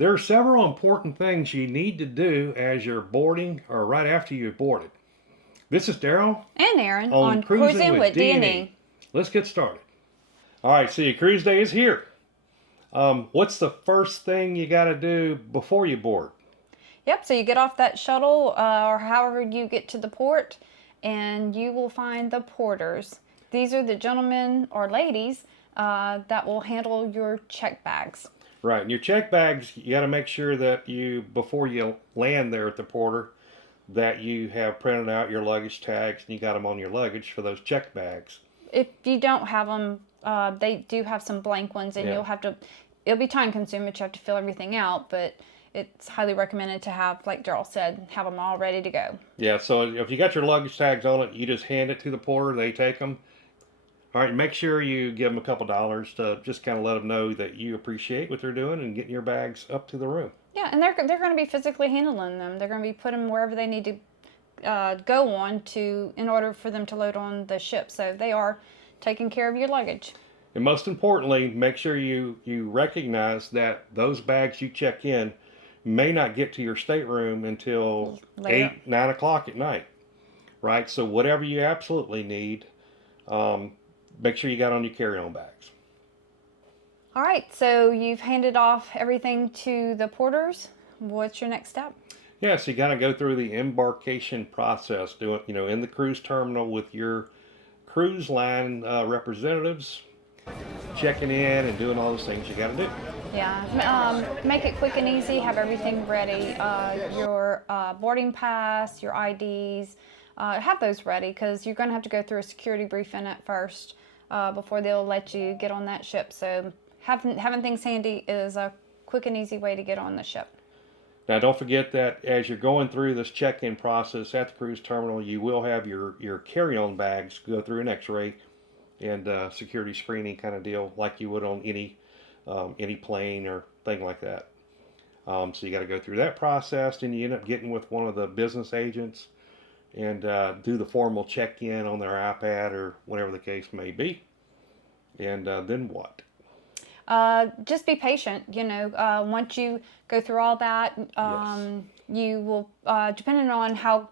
There are several important things you need to do as you're boarding or right after you've boarded. This is Daryl. And Aaron on Cruising with D&E. Let's get started. All right, so your cruise day is here. What's the first thing you got to do before you board? Yep, so you get off that shuttle or however you get to the port, and you will find the porters. These are the gentlemen or ladies that will handle your check bags. Right, and your check bags, you got to make sure that before you land there at the porter, that you have printed out your luggage tags and you got them on your luggage for those check bags. If you don't have them, they do have some blank ones, and you'll have to, it'll be time consuming, but you have to fill everything out, but it's highly recommended to have, like Daryl said, have them all ready to go. Yeah, so if you got your luggage tags on it, you just hand it to the porter, they take them. All right, make sure you give them a couple dollars to just kind of let them know that you appreciate what they're doing and getting your bags up to the room. Yeah, and they're going to be physically handling them. They're going to be putting them wherever they need to go on in order for them to load on the ship. So they are taking care of your luggage. And most importantly, make sure you recognize that those bags you check in may not get to your stateroom until later. 8, 9 o'clock at night. Right? So whatever you absolutely need, make sure you got on your carry-on bags. All right, so you've handed off everything to the porters. What's your next step? Yeah, so you got to go through the embarkation process, doing in the cruise terminal with your cruise line representatives, checking in and doing all those things you got to do. Yeah, make it quick and easy. Have everything ready. Your boarding pass, your IDs, have those ready because you're going to have to go through a security briefing at first before they'll let you get on that ship. So having things handy is a quick and easy way to get on the ship. Now, don't forget that as you're going through this check-in process at the cruise terminal, you will have your carry-on bags go through an X-ray and security screening kind of deal like you would on any plane or thing like that. So you got to go through that process, and you end up getting with one of the business agents and do the formal check-in on their iPad or whatever the case may be. And then what? Just be patient. Once you go through all that, you will, depending on how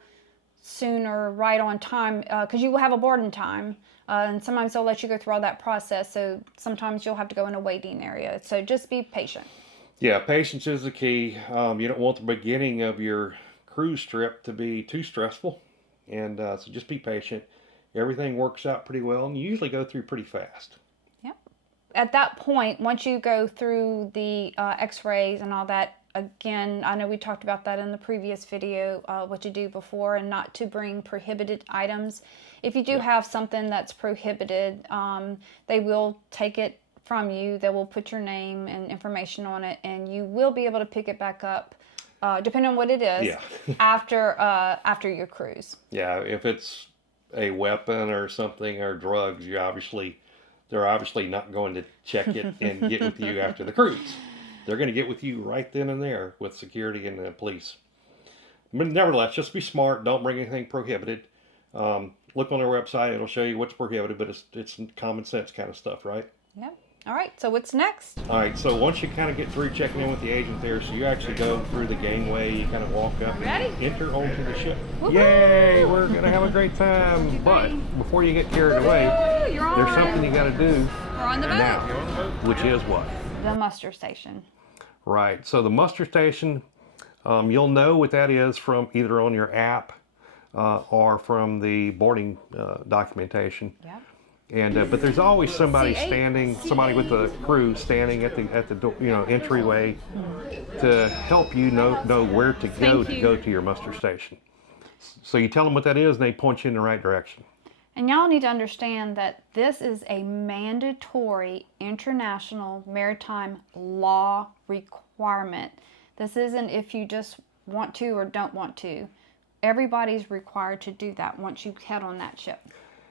soon or right on time, because you will have a boarding time, and sometimes they'll let you go through all that process. So sometimes you'll have to go in a waiting area. So just be patient. Yeah, patience is the key. You don't want the beginning of your cruise trip to be too stressful, and so just be patient. Everything works out pretty well, and you usually go through pretty fast. At that point, once you go through the x-rays and all that, again, I know we talked about that in the previous video, what you do before, and not to bring prohibited items. If you do have something that's prohibited, they will take it from you. They will put your name and information on it, and you will be able to pick it back up, depending on what it is, after your cruise. Yeah, if it's a weapon or something or drugs, they're obviously not going to check it and get with you after the cruise. They're going to get with you right then and there with security and the police. But nevertheless, just be smart. Don't bring anything prohibited. Look on their website. It'll show you what's prohibited, but it's common sense kind of stuff, right? Yeah. All right, so what's next? All right, so once you kind of get through checking in with the agent there, so you actually go through the gangway, you kind of walk up and enter onto the ship. Woo-hoo! Yay, we're going to have a great time. But before you get carried away, there's something you got to do now, which is what? The muster station. Right, so the muster station, you'll know what that is from either on your app or from the boarding documentation. Yep. And but there's always somebody somebody with the crew standing at the door, entryway to help you know where to go to your muster station. So you tell them what that is, and they point you in the right direction. And y'all need to understand that this is a mandatory international maritime law requirement. This isn't if you just want to or don't want to. Everybody's required to do that once you head on that ship.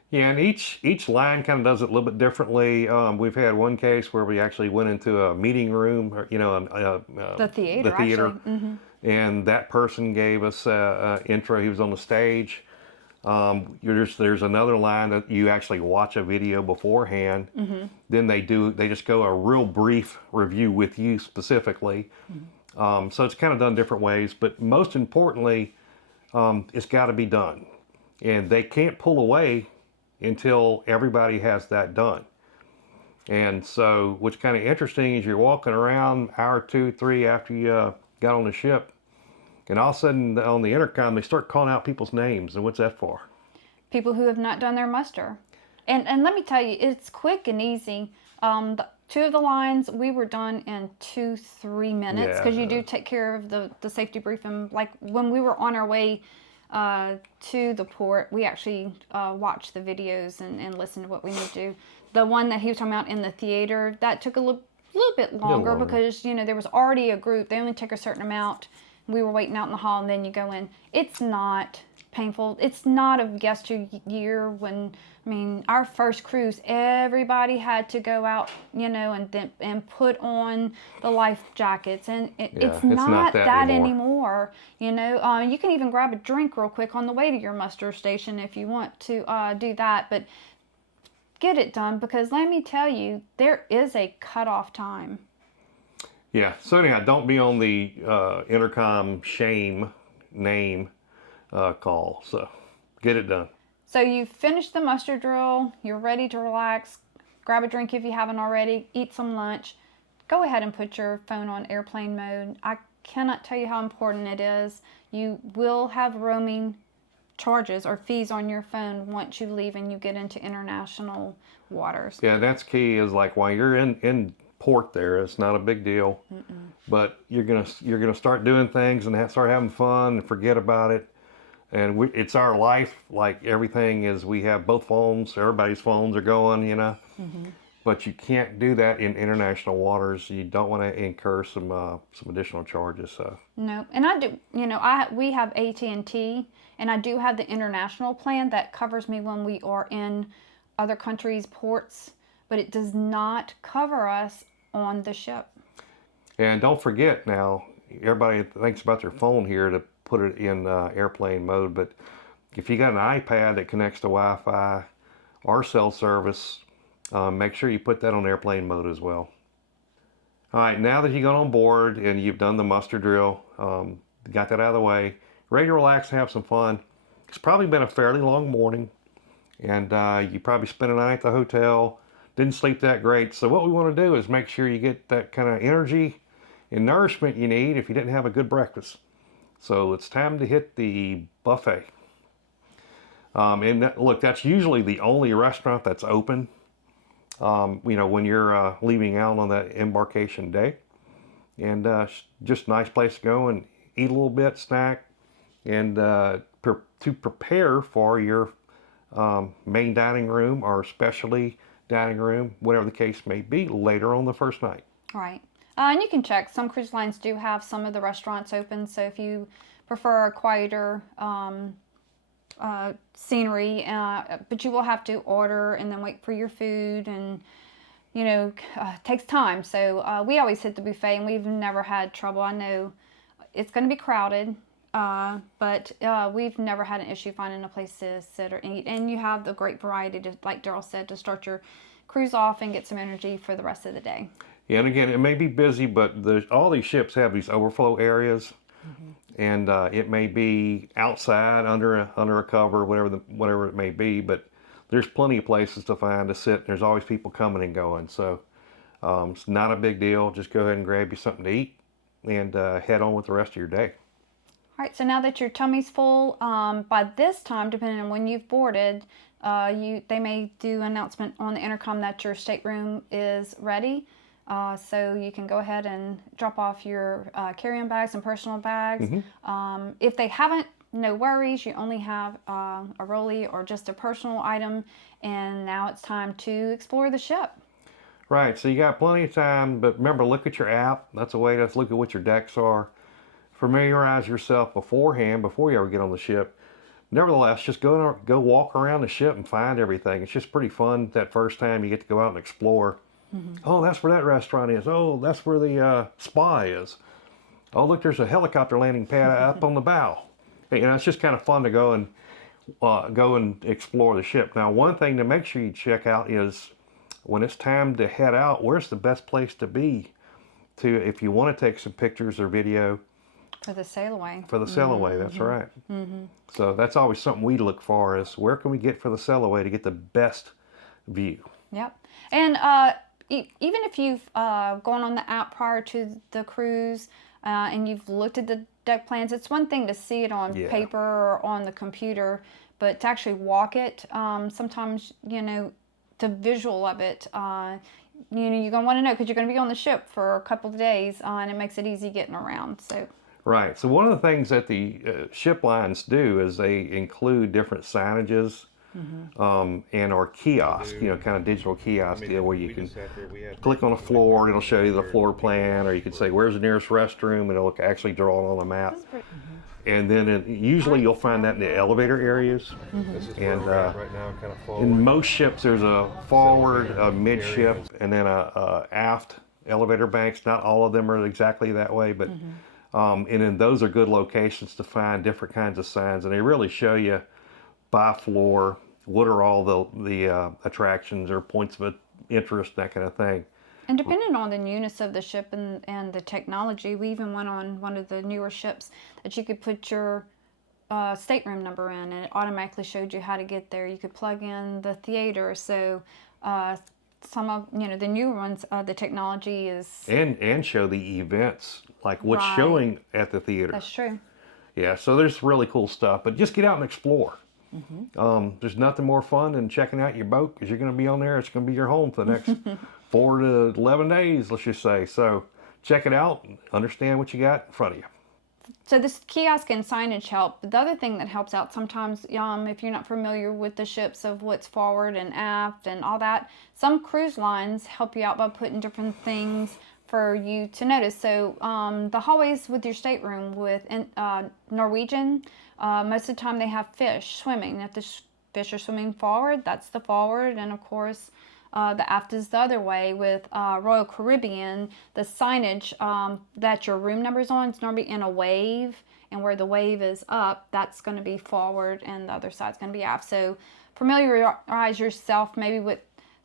Yeah, and each line kind of does it a little bit differently. We've had one case where we actually went into a meeting room, or, the theater, and that person gave us an intro. He was on the stage. There's another line that you actually watch a video beforehand. Then they just go a real brief review with you specifically, So it's kind of done different ways, but most importantly, it's got to be done. And they can't pull away until everybody has that done. And so what's kind of interesting is you're walking around hour, 2, 3 after you got on the ship, and all of a sudden on the intercom, they start calling out people's names. And what's that for? People who have not done their muster. And let me tell you, it's quick and easy. Two of the lines we were done in 2-3 minutes because you do take care of the safety briefing. Like when we were on our way to the port, we actually watched the videos and listened to what we need to do. The one that he was talking about in the theater, that took a little bit longer because, you know, there was already a group. They only take a certain amount. We were waiting out in the hall, and then you go in. It's not painful. It's not of yesteryear when, I mean, our first cruise, everybody had to go out, you know, and put on the life jackets, and it's not that anymore. You know, you can even grab a drink real quick on the way to your muster station if you want to do that, but get it done, because let me tell you, there is a cutoff time. Yeah, so anyhow, don't be on the intercom shame name call. So get it done. So you've finished the muster drill, you're ready to relax, grab a drink if you haven't already, eat some lunch. Go ahead and put your phone on airplane mode. I cannot tell you how important it is. You will have roaming charges or fees on your phone once you leave and you get into international waters. Yeah, that's key, is like while you're in port there, it's not a big deal. But you're gonna start doing things and start having fun and forget about it. And it's our life. Like everything is, we have both phones. Everybody's phones are going, you know. But you can't do that in international waters. You don't want to incur some additional charges. So no, and I do. You know, we have AT&T, and I do have the international plan that covers me when we are in other countries' ports, but it does not cover us on the ship. And don't forget now, everybody thinks about their phone here to put it in airplane mode, but if you got an iPad that connects to Wi-Fi or cell service, make sure you put that on airplane mode as well. All right, now that you got on board and you've done the muster drill, got that out of the way, ready to relax and have some fun. It's probably been a fairly long morning, and you probably spent a night at the hotel, didn't sleep that great. So what we want to do is make sure you get that kind of energy and nourishment you need if you didn't have a good breakfast. So it's time to hit the buffet. Look, that's usually the only restaurant that's open, you know, when you're leaving out on that embarkation day. And just a nice place to go and eat a little bit, snack, and to prepare for your main dining room or specialty dining room, whatever the case may be, later on the first night. Right. And you can check. Some cruise lines do have some of the restaurants open, so if you prefer a quieter scenery, but you will have to order and then wait for your food, and you know, it takes time. So we always hit the buffet, and we've never had trouble. I know it's going to be crowded, but we've never had an issue finding a place to sit or eat. And you have the great variety, to, like Daryl said, to start your cruise off and get some energy for the rest of the day. Yeah, and again, it may be busy, but all these ships have these overflow areas, and it may be outside under a cover, whatever it may be. But there's plenty of places to find to sit. And there's always people coming and going, so it's not a big deal. Just go ahead and grab you something to eat and head on with the rest of your day. All right, so now that your tummy's full, by this time, depending on when you've boarded, they may do an announcement on the intercom that your stateroom is ready. So you can go ahead and drop off your carry-on bags and personal bags. If they haven't, no worries. You only have a rollie or just a personal item, and now it's time to explore the ship. Right, so you got plenty of time, but remember, look at your app. That's a way to look at what your decks are. Familiarize yourself beforehand, before you ever get on the ship. Nevertheless, just go walk around the ship and find everything. It's just pretty fun that first time you get to go out and explore. Oh, that's where that restaurant is. Oh, that's where the spa is. Oh, look, there's a helicopter landing pad up on the bow. You know, it's just kind of fun to go and explore the ship. Now, one thing to make sure you check out is when it's time to head out, where's the best place to be? to, if you want to take some pictures or video For the Sailaway. for the Sailaway. That's right. So that's always something we look for, is where can we get for the Sailaway to get the best view. Yep. And even if you've gone on the app prior to the cruise and you've looked at the deck plans, it's one thing to see it on paper or on the computer, but to actually walk it, sometimes, you know, the visual of it, you know, you're going to want to know, because you're going to be on the ship for a couple of days, and it makes it easy getting around. So. Right. So one of the things that the ship lines do is they include different signages and or kiosks, you know, kind of digital kiosk deal where you can click on a floor and it'll show you the floor plan, or you can say, where's the nearest restroom, and it'll actually draw it on the map. And then usually you'll find that in the elevator areas. And in most ships there's a forward, a midship, and then a aft elevator banks. Not all of them are exactly that way, but and then those are good locations to find different kinds of signs, and they really show you by floor what are all the attractions or points of interest, that kind of thing. And depending on the newness of the ship and the technology, we even went on one of the newer ships that you could put your stateroom number in, and it automatically showed you how to get there. You could plug in the theater. So some of, you know, the newer ones, the technology is... And show the events, like what's showing at the theater. That's true. Yeah, so there's really cool stuff, but just get out and explore. There's nothing more fun than checking out your boat, because you're going to be on there. It's going to be your home for the next 4 to 11 days, let's just say. So check it out and understand what you got in front of you. So this kiosk and signage help. But the other thing that helps out sometimes, if you're not familiar with the ships of what's forward and aft and all that, some cruise lines help you out by putting different things for you to notice. So the hallways with your stateroom with Norwegian, most of the time they have fish swimming. If the fish are swimming forward, that's the forward, and of course the aft is the other way. With Royal Caribbean, the signage that your room number is on is normally in a wave, and where the wave is up, that's going to be forward, and the other side's going to be aft. So familiarize yourself maybe with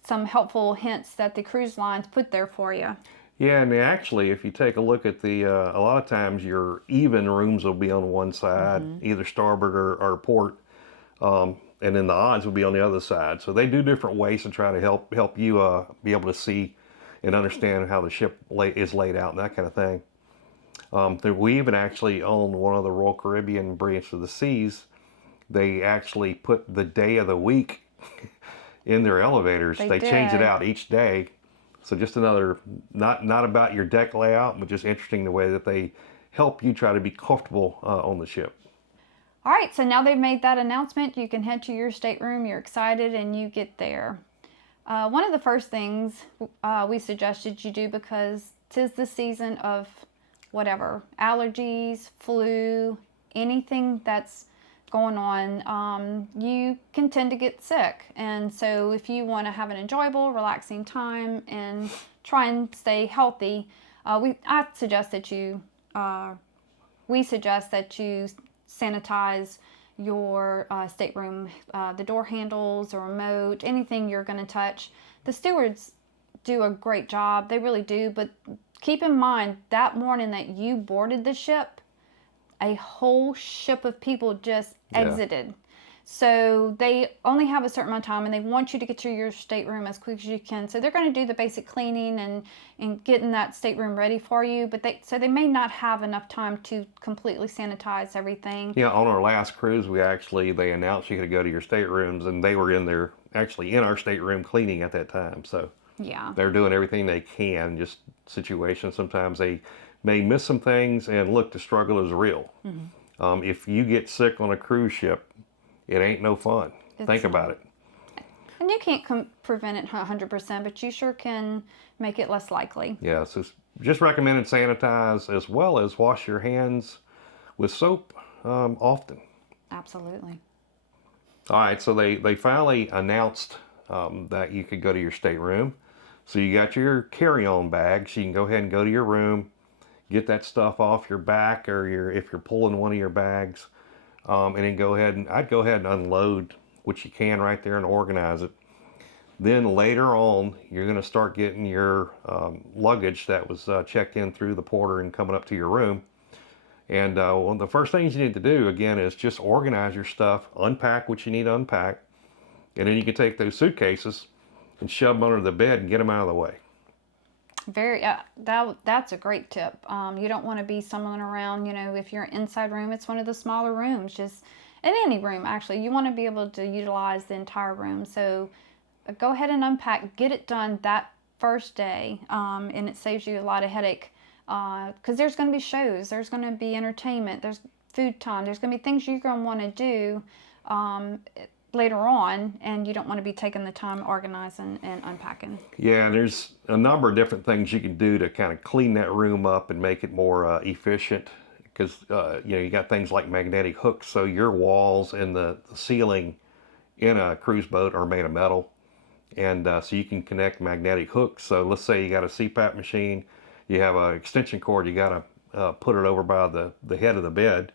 some helpful hints that the cruise lines put there for you. Yeah, and actually, if you take a look at the, a lot of times your even rooms will be on one side, either starboard or port, and then the odds will be on the other side. So they do different ways to try to help you be able to see and understand how the ship is laid out and that kind of thing. We even actually own one of the Royal Caribbean Brilliance of the Seas. They actually put the day of the week in their elevators. They change it out each day. So just another, not about your deck layout, but just interesting the way that they help you try to be comfortable on the ship. All right, so now they've made that announcement. You can head to your stateroom, you're excited, and you get there. One of the first things we suggested you do, because 'tis the season of whatever, allergies, flu, anything that's going on, you can tend to get sick. And so if you want to have an enjoyable, relaxing time and try and stay healthy, we suggest that you sanitize your stateroom, the door handles, the remote, anything you're going to touch. The stewards do a great job, they really do, but keep in mind that morning that you boarded the ship, a whole ship of people just exited. So they only have a certain amount of time, and they want you to get to your stateroom as quick as you can. So they're going to do the basic cleaning and getting that stateroom ready for you, but they may not have enough time to completely sanitize everything. Yeah, on our last cruise, they announced you could go to your staterooms, and they were in there, actually in our stateroom cleaning at that time. So yeah, they're doing everything they can. Just situations, sometimes they may miss some things, and look, the struggle is real. If you get sick on a cruise ship, it ain't no fun. Think about it. And you can't prevent it 100%, but you sure can make it less likely. Yeah, so just recommended sanitize, as well as wash your hands with soap often. Absolutely. All right, so they finally announced that you could go to your stateroom. So you got your carry-on bag, so you can go ahead and go to your room, get that stuff off your back, or if you're pulling one of your bags, and then I'd go ahead and unload what you can right there and organize it. Then later on, you're going to start getting your luggage that was checked in through the porter and coming up to your room. And one of the first things you need to do, again, is just organize your stuff, unpack what you need to unpack, and then you can take those suitcases and shove them under the bed and get them out of the way. That's a great tip. You don't want to be stumbling around, if you're inside room, it's one of the smaller rooms, just in any room actually. You want to be able to utilize the entire room. So go ahead and unpack, get it done that first day, and it saves you a lot of headache, because there's going to be shows, there's going to be entertainment, there's food time, there's going to be things you're going to want to do later on, and you don't want to be taking the time organizing and unpacking. Yeah, there's a number of different things you can do to kind of clean that room up and make it more efficient, because you got things like magnetic hooks, so your walls and the ceiling in a cruise boat are made of metal, and so you can connect magnetic hooks. So let's say you got a CPAP machine, you have an extension cord, you got to put it over by the head of the bed,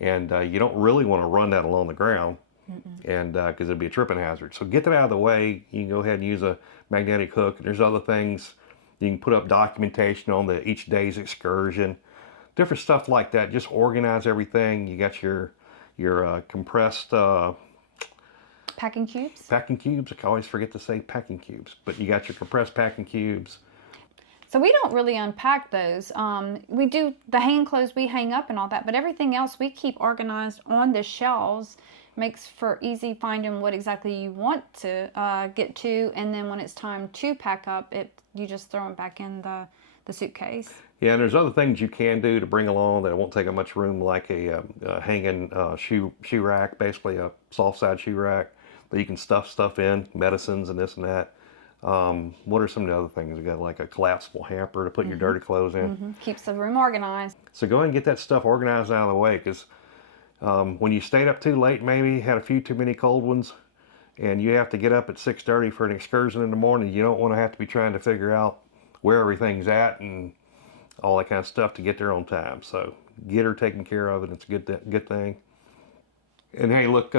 and you don't really want to run that along the ground. And because it'd be a tripping hazard. So get that out of the way. You can go ahead and use a magnetic hook. There's other things. You can put up documentation on each day's excursion, different stuff like that. Just organize everything. You got your compressed Packing cubes. Packing cubes. I always forget to say packing cubes, but you got your compressed packing cubes. So we don't really unpack those. We do the hang clothes we hang up and all that, but everything else we keep organized on the shelves. Makes for easy finding what exactly you want to get to, and then when it's time to pack up, you just throw them back in the suitcase. Yeah, and there's other things you can do to bring along that won't take up much room, like a hanging shoe rack, basically a soft side shoe rack that you can stuff stuff in, medicines and this and that. What are some of the other things? You got like a collapsible hamper to put your dirty clothes in. Keeps the room organized. So go ahead and get that stuff organized out of the way, because when you stayed up too late, maybe had a few too many cold ones, and you have to get up at 6:30 for an excursion in the morning, you don't want to have to be trying to figure out where everything's at and all that kind of stuff to get there on time. So get her taken care of, and it's a good thing. And hey, look,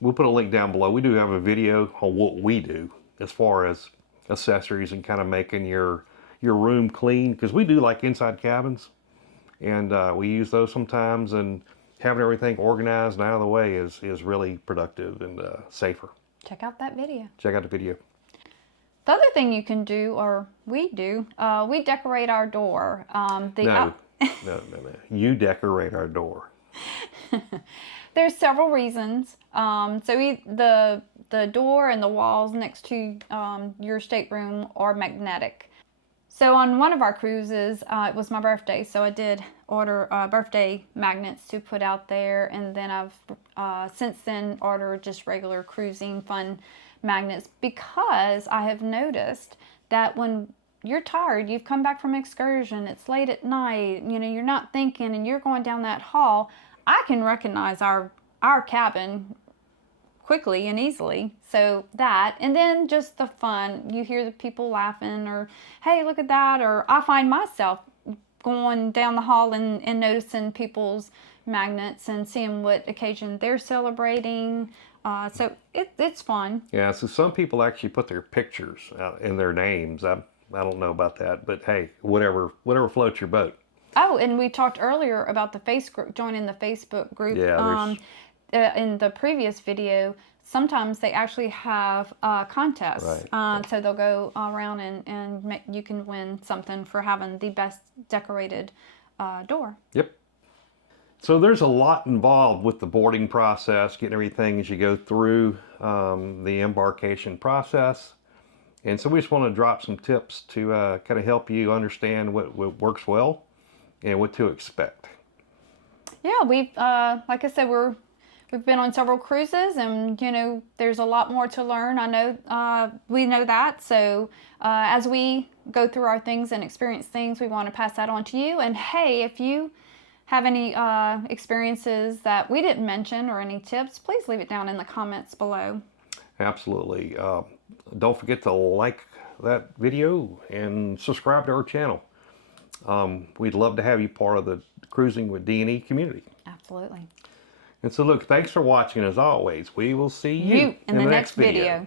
we'll put a link down below. We do have a video on what we do as far as accessories and kind of making your room clean, because we do like inside cabins, and we use those sometimes, and having everything organized and out of the way is really productive and safer. Check out that video. Check out the video. The other thing you can do, or we do, we decorate our door. No. You decorate our door. There's several reasons. The door and the walls next to your stateroom are magnetic. So on one of our cruises, it was my birthday, so I did order birthday magnets to put out there, and then I've since then ordered just regular cruising fun magnets, because I have noticed that when you're tired, you've come back from excursion, it's late at night, you're not thinking, and you're going down that hall, I can recognize our cabin quickly and easily. So that, and then just the fun, you hear the people laughing, or hey, look at that, or I find myself going down the hall and noticing people's magnets and seeing what occasion they're celebrating. So it's fun. Yeah, so some people actually put their pictures in their names. I don't know about that, but hey, whatever floats your boat. Oh, and we talked earlier about joining the Facebook group. Yeah, in the previous video, sometimes they actually have contests. Right. So they'll go around and you can win something for having the best decorated door. Yep. So there's a lot involved with the boarding process, getting everything as you go through the embarkation process. And so we just want to drop some tips to kind of help you understand what works well and what to expect. Yeah, we've, like I said, we've been on several cruises, and there's a lot more to learn. I know we know that. So as we go through our things and experience things, we want to pass that on to you. And hey, if you have any experiences that we didn't mention or any tips, please leave it down in the comments below. Absolutely. Don't forget to like that video and subscribe to our channel. We'd love to have you part of the Cruising with D&E community. Absolutely. And so look, thanks for watching. As always, we will see you in the next video.